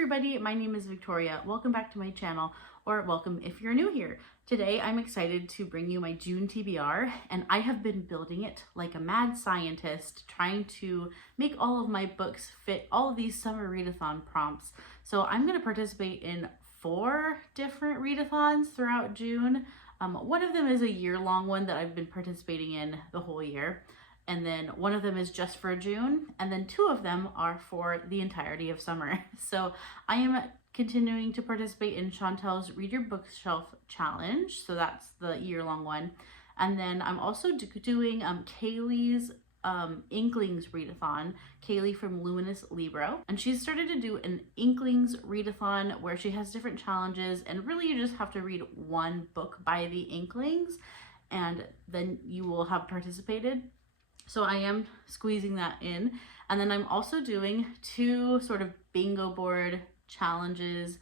everybody, my name is Victoria. Welcome back to my channel, or welcome if you're new here. Today I'm excited to bring you my June TBR, and I have been building it like a mad scientist, trying to make all of my books fit all of these summer readathon prompts. So I'm going to participate in 4 different readathons throughout June. One of them is a year-long one that I've been participating in the whole year. And then one of them is just for June, and then 2 of them are for the entirety of summer. So I am continuing to participate in Chantel's Read Your Bookshelf Challenge, so that's the year-long one. And then I'm also doing Kailey's Inklings readathon, Kailey from Luminous Libro. And she's started to do an Inklings readathon where she has different challenges, and really you just have to read one book by the Inklings, and then you will have participated. So I am squeezing that in. And then I'm also doing 2 sort of bingo board challenges,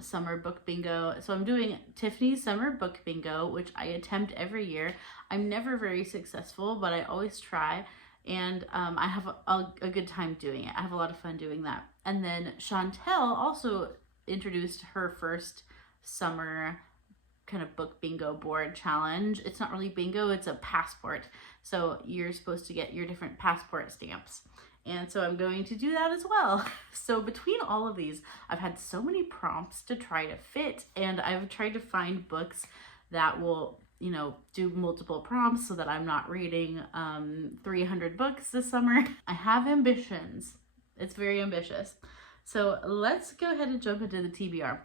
summer book bingo. So I'm doing Tiffany's summer book bingo, which I attempt every year. I'm never very successful, but I always try. And I have a good time doing it. I have a lot of fun doing that. And then Chantel also introduced her first summer kind of book bingo board challenge. It's not really bingo, it's a passport. So you're supposed to get your different passport stamps. And so I'm going to do that as well. So between all of these, I've had so many prompts to try to fit, and I've tried to find books that will, you know, do multiple prompts so that I'm not reading 300 books this summer. I have ambitions. It's very ambitious. So let's go ahead and jump into the TBR.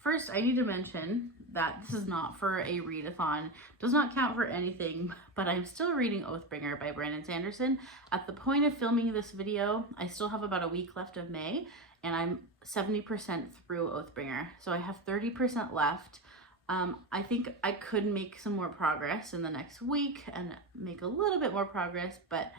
First, I need to mention that this is not for a readathon, does not count for anything, but I'm still reading Oathbringer by Brandon Sanderson. At the point of filming this video, I still have about a week left of May, and I'm 70% through Oathbringer, so I have 30% left. I think I could make some more progress in the next week and make a little bit more progress, but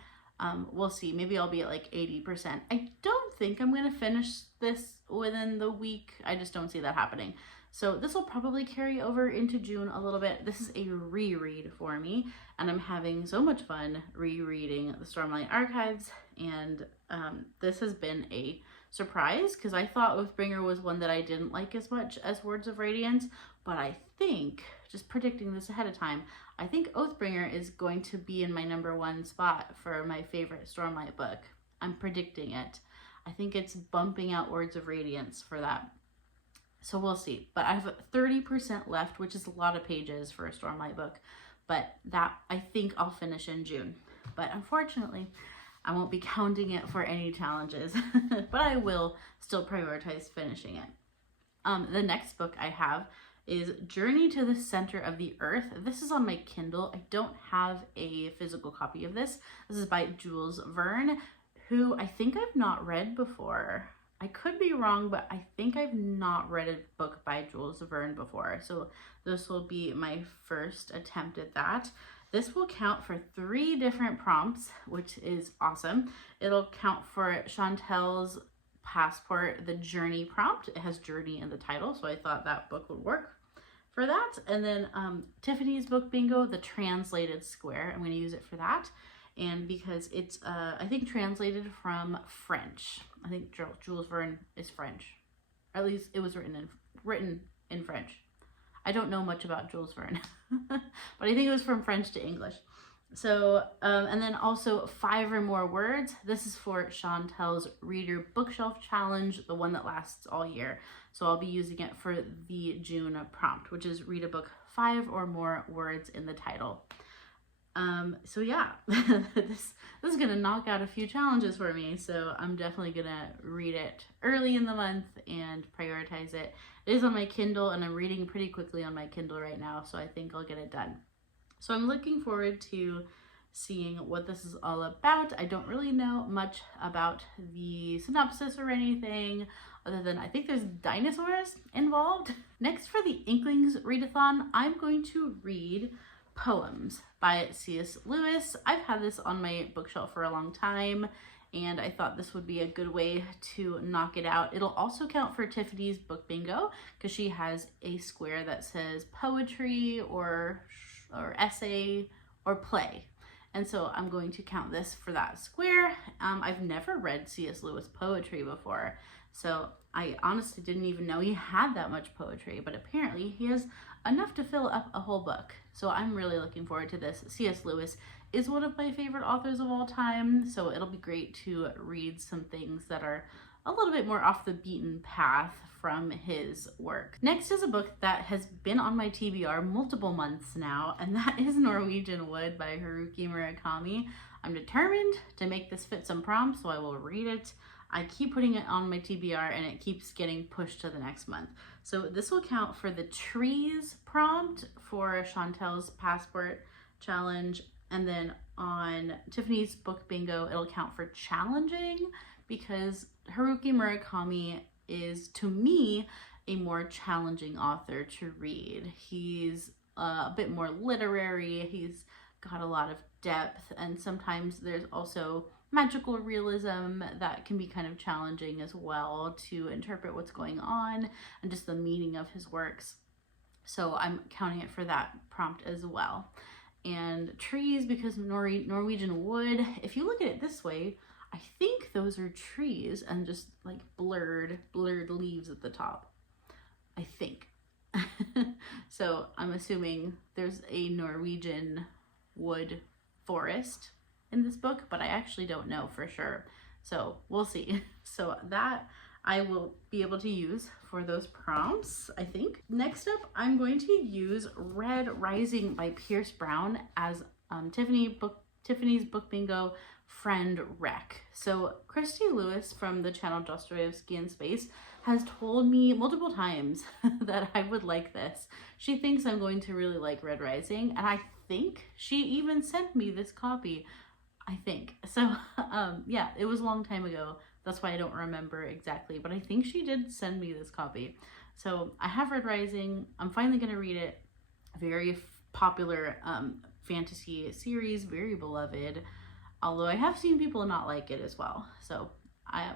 we'll see. Maybe I'll be at like 80%. I don't think I'm going to finish this within the week. I just don't see that happening. So this will probably carry over into June a little bit. This is a reread for me, and I'm having so much fun rereading the Stormlight Archives, and this has been a surprise because I thought Oathbringer was one that I didn't like as much as Words of Radiance, but I think, just predicting this ahead of time, I think Oathbringer is going to be in my #1 spot for my favorite Stormlight book. I'm predicting it. I think it's bumping out Words of Radiance for that. So we'll see. But I have 30% left, which is a lot of pages for a Stormlight book. But that, I think I'll finish in June. But unfortunately, I won't be counting it for any challenges. But I will still prioritize finishing it. The next book I have is Journey to the Center of the Earth. This is on my Kindle. I don't have a physical copy of this. This is by Jules Verne, who I think I've not read before. I could be wrong, but I think I've not read a book by Jules Verne before. So this will be my first attempt at that. This will count for 3 different prompts, which is awesome. It'll count for Chantel's passport, the journey prompt. It has journey in the title, so I thought that book would work for that. And then Tiffany's book bingo, the translated square. I'm going to use it for that. And because it's, I think, translated from French. I think Jules Verne is French. Or at least it was written in French. I don't know much about Jules Verne, but I think it was from French to English. So, and then also 5 or more words. This is for Chantel's Reader Bookshelf Challenge, the one that lasts all year. So I'll be using it for the June prompt, which is read a book 5 or more words in the title. So yeah, this is gonna knock out a few challenges for me, so I'm definitely gonna read it early in the month and prioritize it. It is on my Kindle, and I'm reading pretty quickly on my Kindle right now, so I think I'll get it done. So I'm looking forward to seeing what this is all about. I don't really know much about the synopsis or anything, other than I think there's dinosaurs involved. Next, for the Inklings readathon, I'm going to read Poems by C.S. Lewis. I've had this on my bookshelf for a long time, and I thought this would be a good way to knock it out. It'll also count for Tiffany's book bingo because she has a square that says poetry or essay or play. And so I'm going to count this for that square. I've never read C.S. Lewis poetry before, So I honestly didn't even know he had that much poetry, but apparently he has enough to fill up a whole book. So I'm really looking forward to this. C.S. Lewis is one of my favorite authors of all time, so it'll be great to read some things that are a little bit more off the beaten path from his work. Next is a book that has been on my TBR multiple months now, and that is Norwegian Wood by Haruki Murakami. I'm determined to make this fit some prompts, so I will read it. I keep putting it on my TBR and it keeps getting pushed to the next month. So this will count for the trees prompt for Chantel's passport challenge. And then on Tiffany's book bingo, it'll count for challenging because Haruki Murakami is, to me, a more challenging author to read. He's a bit more literary. He's got a lot of depth, and sometimes there's also magical realism that can be kind of challenging as well to interpret what's going on and just the meaning of his works. So I'm counting it for that prompt as well. And trees, because Norwegian Wood, if you look at it this way, I think those are trees and just like blurred leaves at the top. I think. So I'm assuming there's a Norwegian wood forest in this book, but I actually don't know for sure. So we'll see. So that I will be able to use for those prompts, I think. Next up, I'm going to use Red Rising by Pierce Brown as Tiffany's book bingo friend rec. So Christy Lewis from the channel Dostoevsky in Space has told me multiple times that I would like this. She thinks I'm going to really like Red Rising, and I think she even sent me this copy, I think. So yeah, it was a long time ago. That's why I don't remember exactly, but I think she did send me this copy. So I have Red Rising. I'm finally going to read it. Very popular fantasy series, very beloved, although I have seen people not like it as well. So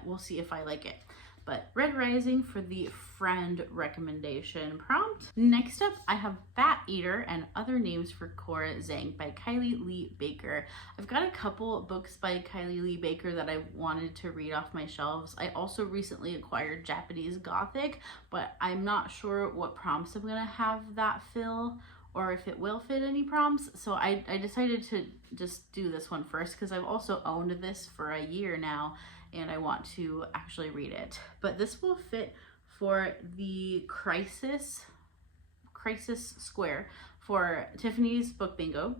we'll see if I like it. But Red Rising for the friend recommendation prompt. Next up, I have Bat Eater and Other Names for Cora Zhang by Kailey Lee Baker. I've got a couple books by Kailey Lee Baker that I wanted to read off my shelves. I also recently acquired Japanese Gothic, but I'm not sure what prompts I'm gonna have that fill, or if it will fit any prompts. So I decided to just do this one first because I've also owned this for a year now and I want to actually read it. But this will fit for the crisis square for Tiffany's book bingo,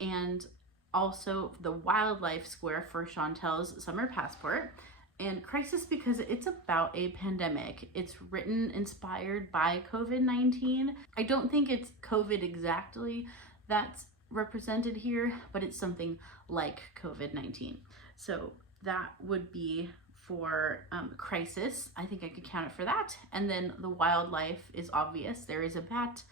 and also the wildlife square for Chantel's summer passport. And crisis because it's about a pandemic. It's written inspired by COVID-19. I don't think it's COVID exactly that's represented here, but it's something like COVID-19. So that would be for crisis. I think I could count it for that. And then the wildlife is obvious. There is a bat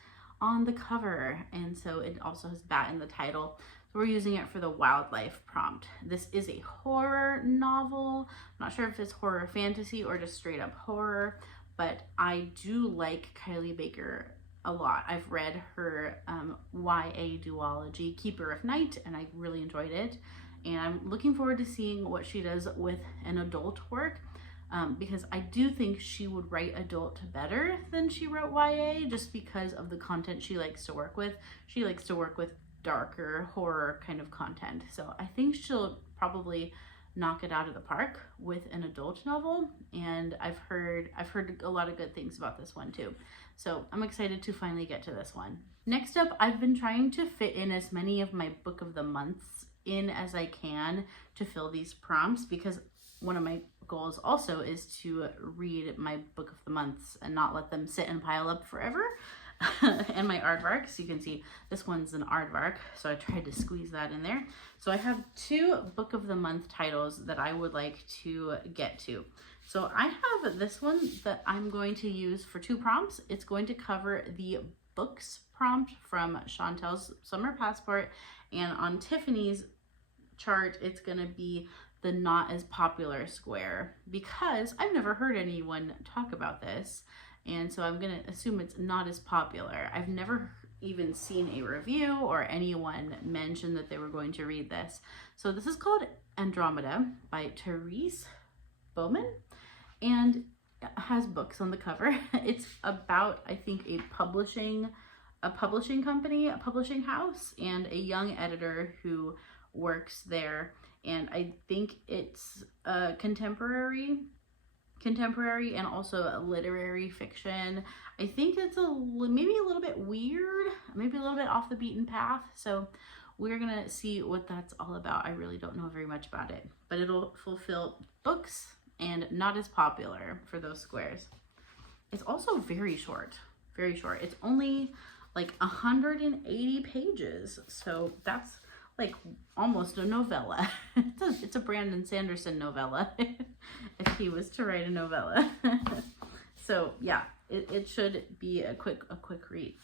on the cover, and so it also has bat in the title. So we're using it for the wildlife prompt. This is a horror novel. I'm not sure if it's horror fantasy or just straight up horror, but I do like Kailey Baker a lot. I've read her YA duology, Keeper of Night, and I really enjoyed it. And I'm looking forward to seeing what she does with an adult work, because I do think she would write adult better than she wrote YA, just because of the content she likes to work with. She likes to work with darker horror kind of content. So I think she'll probably knock it out of the park with an adult novel. And I've heard a lot of good things about this one too. So I'm excited to finally get to this one. Next up, I've been trying to fit in as many of my book of the months in as I can to fill these prompts, because one of my goals also is to read my book of the months and not let them sit and pile up forever. And my aardvark, so you can see this one's an aardvark, so I tried to squeeze that in there. So I have 2 book of the month titles that I would like to get to. So I have this one that I'm going to use for 2 prompts. It's going to cover the books prompt from Chantel's summer passport, and on Tiffany's chart it's going to be the not as popular square, because I've never heard anyone talk about this, and so I'm going to assume it's not as popular. I've never even seen a review or anyone mention that they were going to read this. So this is called Andromeda by Therese Bowman, and has books on the cover. It's about, I think, a publishing company, a publishing house, and a young editor who works there. And I think it's contemporary and also a literary fiction. I think it's maybe a little bit weird, maybe a little bit off the beaten path. So we're gonna see what that's all about. I really don't know very much about it, but it'll fulfill books and not as popular for those squares. It's also very short, very short. It's only like 180 pages. So that's like almost a novella. It's a Brandon Sanderson novella if he was to write a novella. So yeah, it should be a quick read.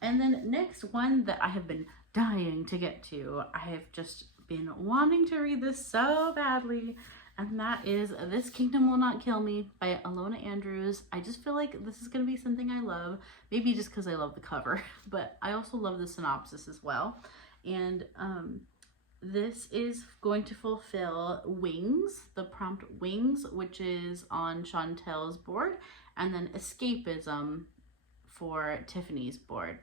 And then next one that I have been dying to get to, I have just been wanting to read this so badly, and that is This Kingdom Will Not Kill Me by Alona Andrews. I just feel like this is going to be something I love, maybe just because I love the cover, but I also love the synopsis as well. And this is going to fulfill Wings, the prompt Wings, which is on Chantel's board, and then Escapism for Tiffany's board.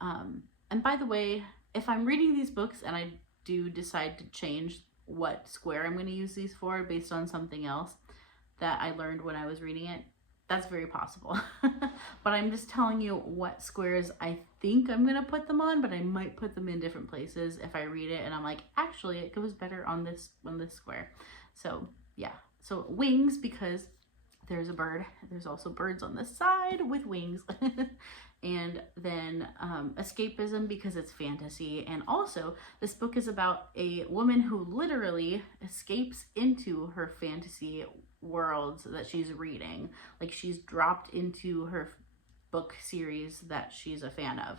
And by the way, if I'm reading these books and I do decide to change what square I'm going to use these for based on something else that I learned when I was reading it, that's very possible. But I'm just telling you what squares I think I'm going to put them on, but I might put them in different places if I read it and I'm like, actually it goes better on this square. So yeah, so Wings because there's a bird. There's also birds on the side with wings. And then Escapism because it's fantasy. And also this book is about a woman who literally escapes into her fantasy worlds that she's reading. Like she's dropped into her book series that she's a fan of.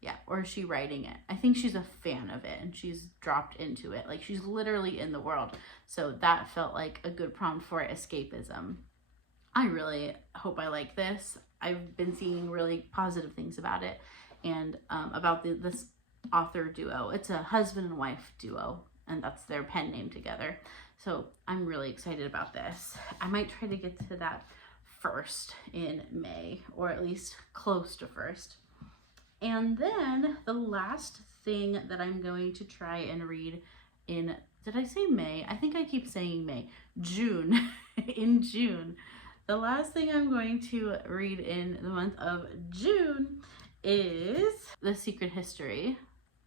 Yeah, or is she writing it? I think she's a fan of it and she's dropped into it. Like she's literally in the world. So that felt like a good prompt for escapism. I really hope I like this. I've been seeing really positive things about it and about this author duo. It's a husband and wife duo, and that's their pen name together. So I'm really excited about this. I might try to get to that first in May, or at least close to first. And then the last thing that I'm going to try and read in, did I say May? I think I keep saying May. June. In June. The last thing I'm going to read in the month of June is The Secret History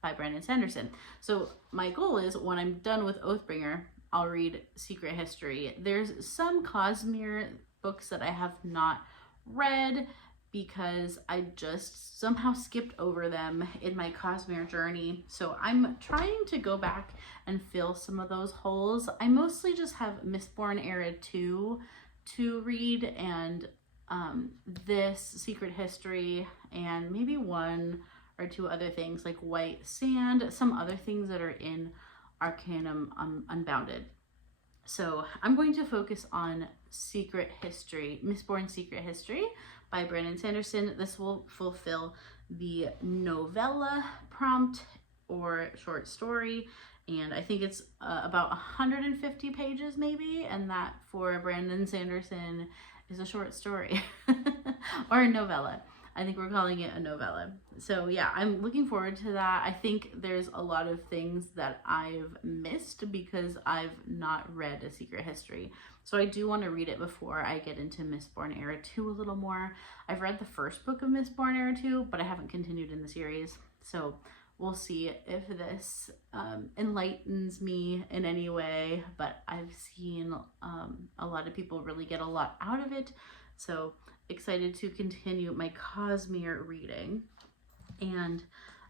by Brandon Sanderson. So my goal is when I'm done with Oathbringer, I'll read Secret History. There's some Cosmere books that I have not read because I just somehow skipped over them in my Cosmere journey. So I'm trying to go back and fill some of those holes. I mostly just have Mistborn Era 2 to read, and this Secret History, and maybe one or two other things like White Sand, some other things that are in Arcanum Unbounded. So I'm going to focus on Secret History, Mistborn Secret History by Brandon Sanderson. This will fulfill the novella prompt or short story, and I think it's about 150 pages maybe, and that for Brandon Sanderson is a short story or a novella. I think we're calling it a novella. So yeah, I'm looking forward to that. I think there's a lot of things that I've missed because I've not read A Secret History. So I do want to read it before I get into Mistborn Era 2 a little more. I've read the first book of Mistborn Era 2, but I haven't continued in the series. So we'll see if this enlightens me in any way, but I've seen a lot of people really get a lot out of it. So excited to continue my Cosmere reading. And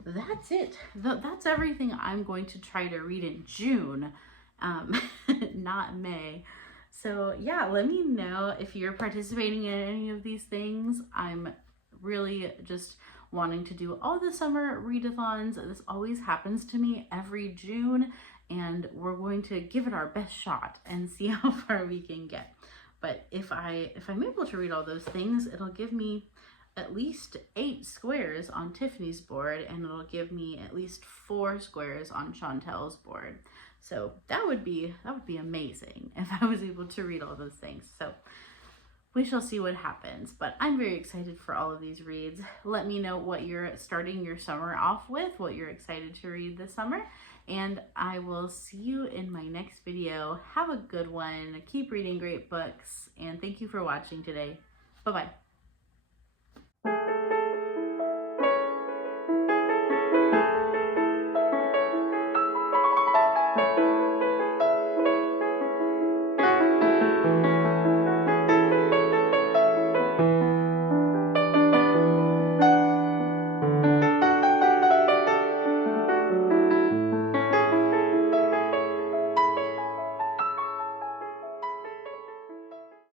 that's it. That's everything I'm going to try to read in June, not May. So yeah, let me know if you're participating in any of these things. I'm really just wanting to do all the summer readathons. This always happens to me every June, and we're going to give it our best shot and see how far we can get. But if I'm able to read all those things, it'll give me at least 8 squares on Tiffany's board, and it'll give me at least 4 squares on Chantel's board. So that would be amazing if I was able to read all those things. So we shall see what happens, but I'm very excited for all of these reads. Let me know what you're starting your summer off with, what you're excited to read this summer, and I will see you in my next video. Have a good one. Keep reading great books, and thank you for watching today. Bye-bye.